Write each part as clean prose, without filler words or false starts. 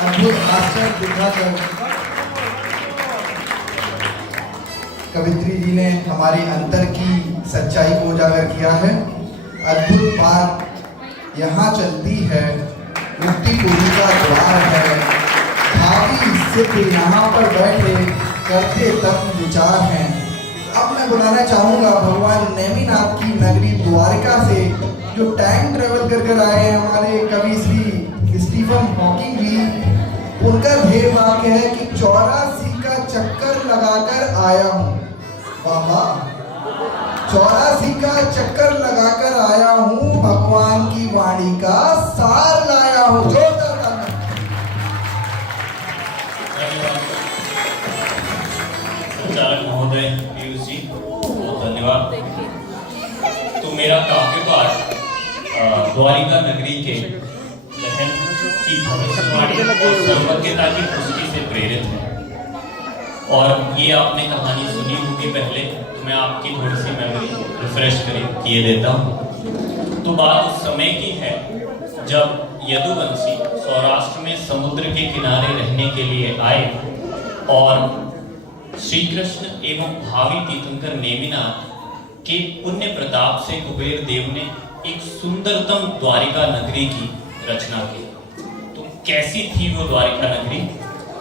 अद्भुत आश्चर्य दिखाकर कवित्री जी ने हमारी अंतर की सच्चाई को उजागर किया है। अद्भुत बात यहाँ चलती है, मुक्तिपुरी का द्वार है, भावी सिद्ध यहाँ पर बैठे करते तत्व विचार हैं। अब मैं बुलाना चाहूँगा भगवान नेमिनाथ की नगरी द्वारिका से जो टाइम ट्रेवल कर कर आए हैं हमारे कवि श्री स्टीफन हॉकिंग जी। उनका ध्येय वाक्य है कि 84 का चक्कर लगाकर आया हूँ। बाबा 84 का चक्कर लगाकर आया हूँ, भगवान की वाणी का सार लाया हूँ। जोरदार संचालक महोदय पीयूष जी, बहुत धन्यवाद। तो मेरा काव्य पाठ द्वारिका नगरी के दहन की भविष्यवाणी और सर्वज्ञता की पुष्टि से प्रेरित है। और ये आपने कहानी सुनी होगी पहले, तो मैं आपकी थोड़ी सी मेमोरी रिफ्रेश किए देता हूँ। तो बात उस समय की है जब यदुवंशी सौराष्ट्र में समुद्र के किनारे रहने के लिए आए और श्री कृष्ण एवं भावी तीर्थंकर नेमिनाथ के पुण्य प्रताप से कुबेर देव ने एक सुंदरतम द्वारिका नगरी की रचना की। तो कैसी थी वो द्वारिका नगरी,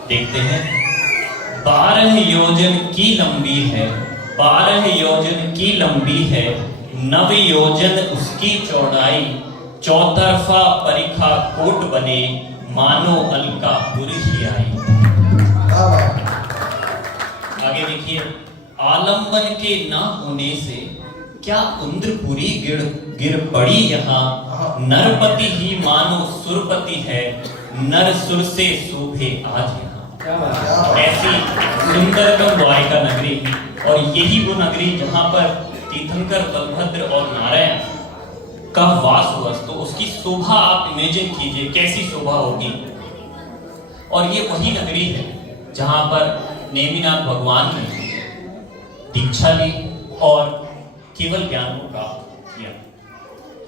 देखते हैं। 12 योजन की लंबी है, 12 योजन की लंबी है, 9 योजन उसकी चौड़ाई, चौतरफा परिखा कोट बने, मानो अलकापुर ही आई। आगे देखिए, आलंबन के ना होने से क्या इंद्रपुरी गिर पड़ी यहाँ, नरपति ही मानो सुरपति है, नर सुर से शोभे आज यहाँ। ऐसी सुंदरतम द्वारिका नगरी, और यही वो नगरी जहाँ पर तीर्थंकर बलभद्र और नारायण का वास हुआ। तो उसकी शोभा आप इमेजिन कीजिए कैसी शोभा होगी। और ये वही नगरी है जहाँ पर नेमिनाथ भगवान ने दीक्षा ली और केवल ज्ञान को प्राप्त किया।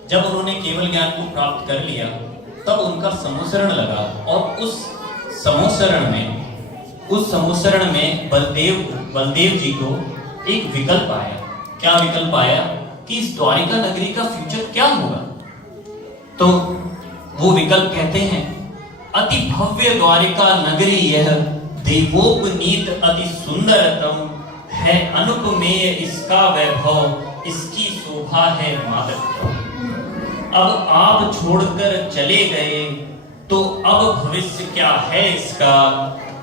जब उन्होंने केवल ज्ञान को प्राप्त कर लिया तब उनका समोसरण लगा, और उस समोसरण में बलदेव जी को एक विकल्प आया। क्या विकल्प आया कि इस द्वारिका नगरी का फ्यूचर क्या होगा। तो वो विकल्प कहते हैं, अति भव्य द्वारिका नगरी यह, देवोपनीत अति सुंदरतम है, अनुपमेय इसका वैभव, इसकी शोभा है माधव। अब आप छोड़कर चले गए तो अब भविष्य क्या है इसका,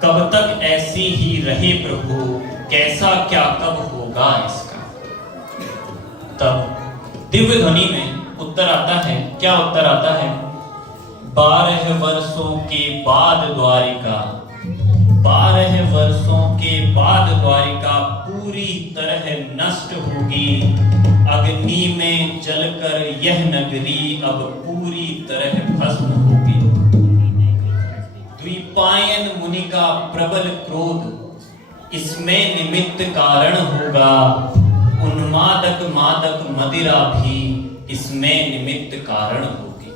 कब तक ऐसी ही रहे प्रभु, कैसा क्या कब होगा इसका। तब दिव्य ध्वनि में उत्तर आता है। क्या उत्तर आता है? 12 वर्षों के बाद द्वारिका, 12 वर्षों के बाद द्वारिका पूरी तरह नष्ट होगी, अग्नि में जलकर यह नगरी अब पूरी तरह भस्म होगी। द्विपायन मुनि का प्रबल क्रोध इसमें निमित्त कारण होगा, उन्मादक मादक मदिरा भी इसमें निमित्त कारण होगी।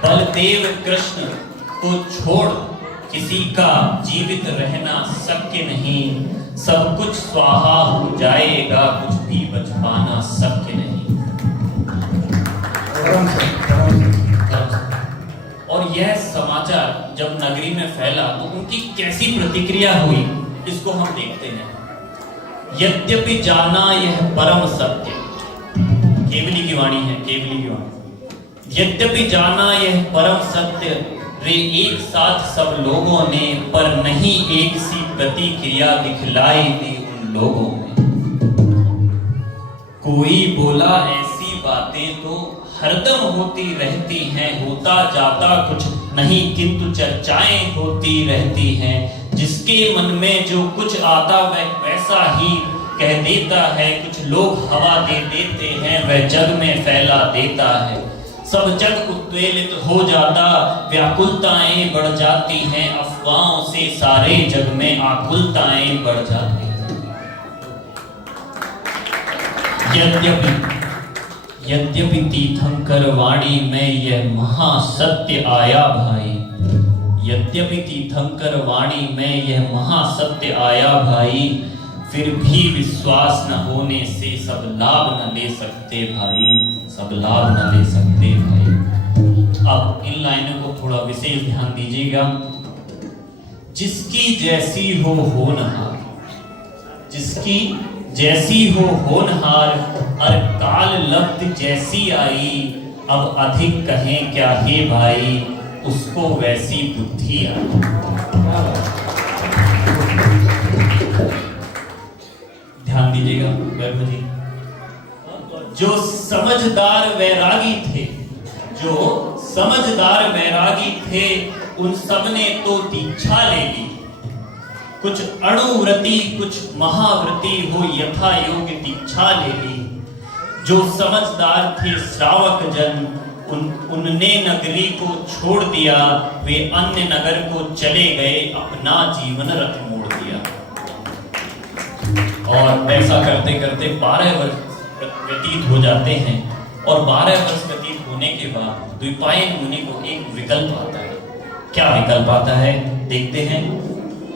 बलदेव कृष्ण को छोड़ किसी का जीवित रहना शक्य नहीं, सब कुछ स्वाहा हो जाएगा, कुछ भी बच पाना शक्य नहीं। और यह समाचार जब नगरी में फैला तो उनकी कैसी प्रतिक्रिया हुई, इसको हम देखते हैं। यद्यपि जाना यह परम सत्य, केवली की वाणी है, केवली की वाणी। यद्यपि जाना यह परम सत्य, रे एक साथ सब लोगों ने, पर नहीं एक सी प्रतिक्रिया दिखलाई दी उन लोगों ने। कोई बोला ऐसी बातें तो हरदम होती रहती हैं, होता जाता कुछ नहीं किंतु चर्चाएं होती रहती हैं। जिसके मन में जो कुछ आता वह वैसा ही कह देता है, कुछ लोग हवा दे देते हैं, वह जग में फैला देता है। सब जग उत्वेलित हो जाता, व्याकुलताएं बढ़ जाती हैं, अफवाहों से सारे जग में आकुलताएं बढ़ जाती हैं। यद्यपि तीर्थंकर वाणी में यह महासत्य आया भाई, यद्यपि तीर्थंकर वाणी में यह महासत्य आया भाई, फिर भी विश्वास न होने से सब लाभ न ले सकते भाई, सब लाभ न ले सकते भाई। अब इन लाइनों को थोड़ा विशेष ध्यान दीजिएगा। जिसकी जैसी हो होनहार, जिसकी जैसी हो होनहार, और काल लब्ध जैसी आई, अब अधिक कहें क्या हे भाई, उसको वैसी बुद्धि आई। ध्यान दीजिएगा वैभव जी। जो समझदार वैरागी थे, जो समझदार वैरागी थे, उन सबने तो दीक्षा ले ली। कुछ अणुव्रती कुछ महाव्रती हो यथा योग्य दीक्षा ले ली। जो समझदार थे श्रावक जन, उनने नगरी को छोड़ दिया, वे अन्य नगर को चले गए, अपना जीवन रथ मोड़ दिया। और ऐसा करते करते 12 वर्ष व्यतीत हो जाते हैं, और 12 वर्ष व्यतीत होने के बाद द्विपायन मुनि को एक विकल्प आता है। क्या विकल्प आता है देखते हैं।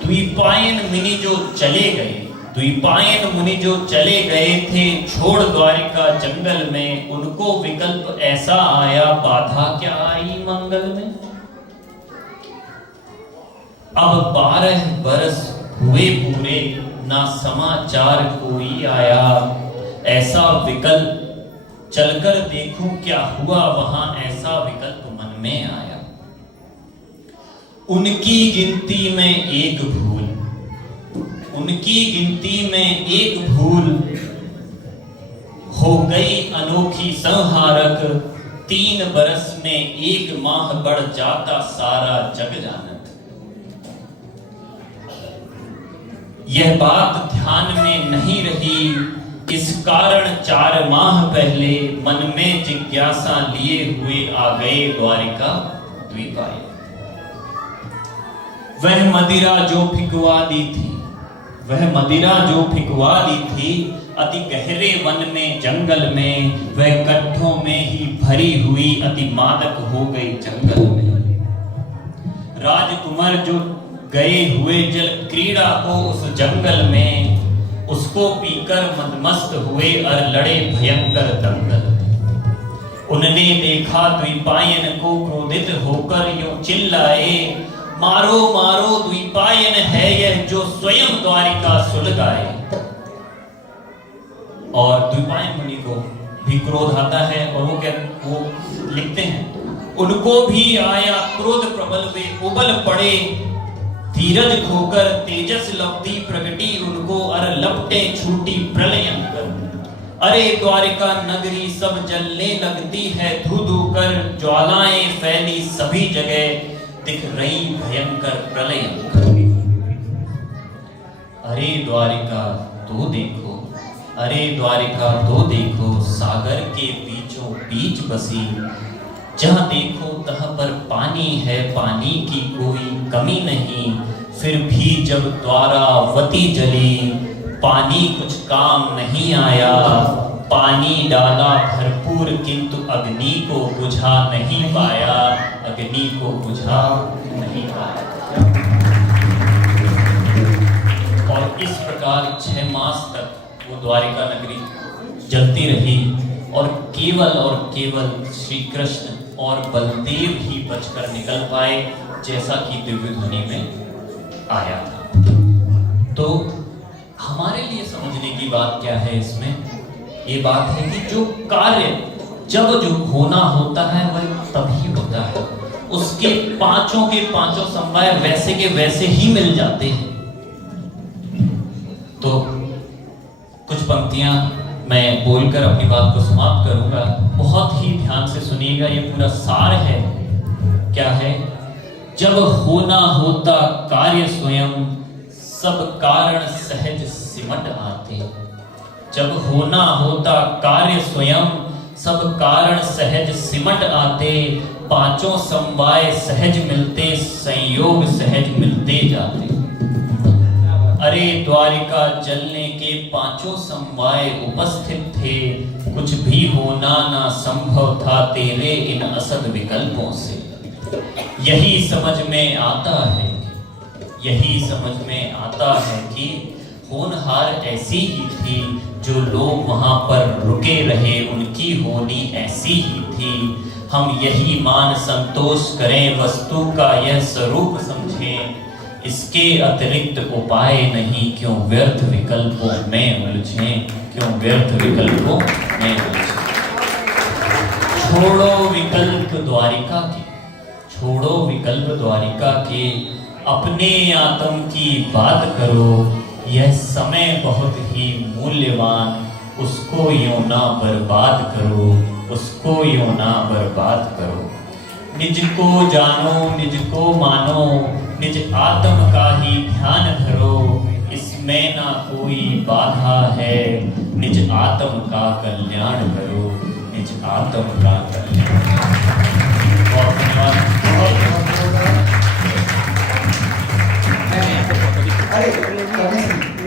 द्विपायन मुनि जो चले गए, द्विपायन मुनि जो चले गए थे छोड़ द्वारिका जंगल में, उनको विकल्प ऐसा आया, बाधा क्या आई मंगल में। अब 12 बरस हुए पूरे, ना समाचार कोई आया। ऐसा विकल्प चलकर देखूं क्या हुआ वहां, ऐसा विकल्प मन में आया। उनकी गिनती में एक भूल, उनकी गिनती में एक भूल, हो गई अनोखी संहारक। 3 बरस में 1 माह बढ़ जाता सारा जग जानत। यह बात ध्यान में नहीं रही, इस कारण 4 माह पहले मन में जिज्ञासा लिए हुए आ गए द्वारिका द्विपायन। वह मदिरा जो फिकवा दी थी, वह मदिरा जो फिकवा दी थी, अति गहरे वन में जंगल में, वह गड्ढों में ही भरी हुई अति मादक हो गई जंगल में। राजकुमार जो गए हुए जल क्रीड़ा को उस जंगल में, उसको पीकर मदमस्त हुए और लड़े भयंकर दंगल में। उनने देखा द्विपायन को क्रोधित होकर यूं चिल्लाए, मारो मारो द्विपायन है यह जो स्वयं द्वारिका सुलगाए। और द्विपायन मुनि को भी क्रोध आता है, और वो लिखते हैं, उनको भी आया क्रोध प्रबल, वे उबल पड़े, धीरज खोकर तेजस लब्धि प्रगटी उनको, अर लपटे छूटी प्रलयंकर। अरे द्वारिका नगरी सब जलने लगती है धू धू कर, ज्वालाएं फैली सभी जगह, दिख रही भयंकर प्रलय। अरे द्वारिका तो देखो, अरे द्वारिका तो देखो, सागर के बीचों बीच बसी। जहां देखो तहां पर पानी है, पानी की कोई कमी नहीं। फिर भी जब द्वारावती जली, पानी कुछ काम नहीं आया। पानी डाला भरपूर किंतु अग्नि को बुझा नहीं पाया, अग्नि को बुझा नहीं पाया। और इस प्रकार 6 मास तक वो द्वारिका नगरी जलती रही, और केवल श्री कृष्ण और बलदेव ही बचकर निकल पाए, जैसा कि दिव्य ध्वनि में आया था। तो हमारे लिए समझने की बात क्या है इसमें? ये बात है कि जो कार्य जब जो होना होता है वह तभी होता है, उसके पांचों के पांचों समवाय वैसे के वैसे ही मिल जाते हैं। तो कुछ पंक्तियां मैं बोलकर अपनी बात को समाप्त करूंगा, बहुत ही ध्यान से सुनिएगा, ये पूरा सार है। क्या है? जब होना होता कार्य स्वयं, सब कारण सहज सिमट आते। जब होना होता कार्य स्वयं, सब कारण सहज सिमट आते। पांचों समवाय सहज मिलते, संयोग सहज मिलते जाते। अरे द्वारिका जलने के पांचों समवाय उपस्थित थे, कुछ भी होना ना संभव था तेरे इन असद विकल्पों से। यही समझ में आता है, यही समझ में आता है कि होनहार ऐसी ही थी, जो लोग वहां पर रुके रहे उनकी होनी ऐसी ही थी। हम यही मान संतोष करें, वस्तु का यह स्वरूप समझें, इसके अतिरिक्त उपाय नहीं, क्यों व्यर्थ विकल्पों में उलझें, क्यों व्यर्थ विकल्पों में उलझें। छोड़ो विकल्प द्वारिका के, छोड़ो विकल्प द्वारिका के, अपने आत्म की बात करो, यह समय बहुत ही मूल्यवान, उसको यूं ना बर्बाद करो, उसको यूं ना बर्बाद करो। निज को जानो, निज को मानो, निज आत्म का ही ध्यान धरो, इसमें ना कोई बाधा है, निज आत्म का कल्याण करो, निज आत्म का कल्याण। बहुत धन्यवाद। अरे कवि